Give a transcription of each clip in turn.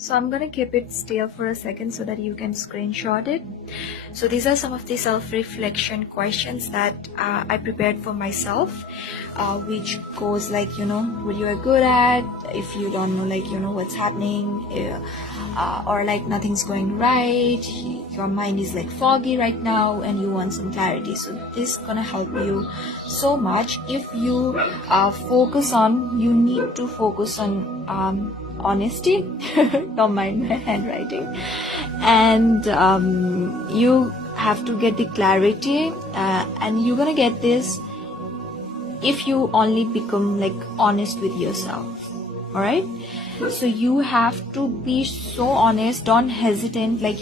So I'm gonna keep it still for a second so that you can screenshot it. So these are some of the self-reflection questions that I prepared for myself, which goes like, what you are good at, if you don't know, like, what's happening, or like nothing's going right, your mind is like foggy right now and you want some clarity. So this is gonna help you so much. If you you need to focus on honesty. Don't mind my handwriting. And you have to get the clarity, and you're gonna get this if you only become like honest with yourself. All right, so you have to be so honest. Don't hesitate, like,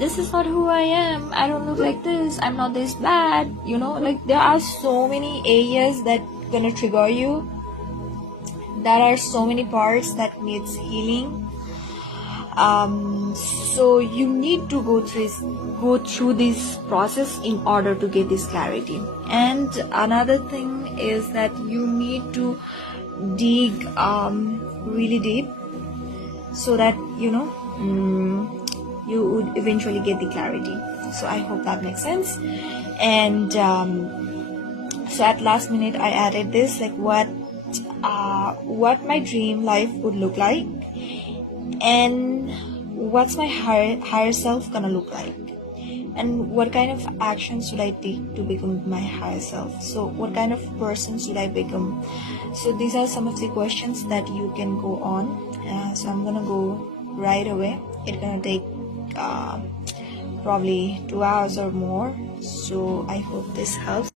this is not who I am, I don't look like this, I'm not this bad, like there are so many areas that gonna trigger you. There are so many parts that needs healing. So you need to go through this process in order to get this clarity. And another thing is that you need to dig really deep so that you would eventually get the clarity. So I hope that makes sense. And so at last minute I added this, like what my dream life would look like, and what's my higher self gonna look like, and what kind of actions should I take to become my higher self. So what kind of person should I become? So these are some of the questions that you can go on. So I'm gonna go right away. It's gonna take probably 2 hours or more. So I hope this helps.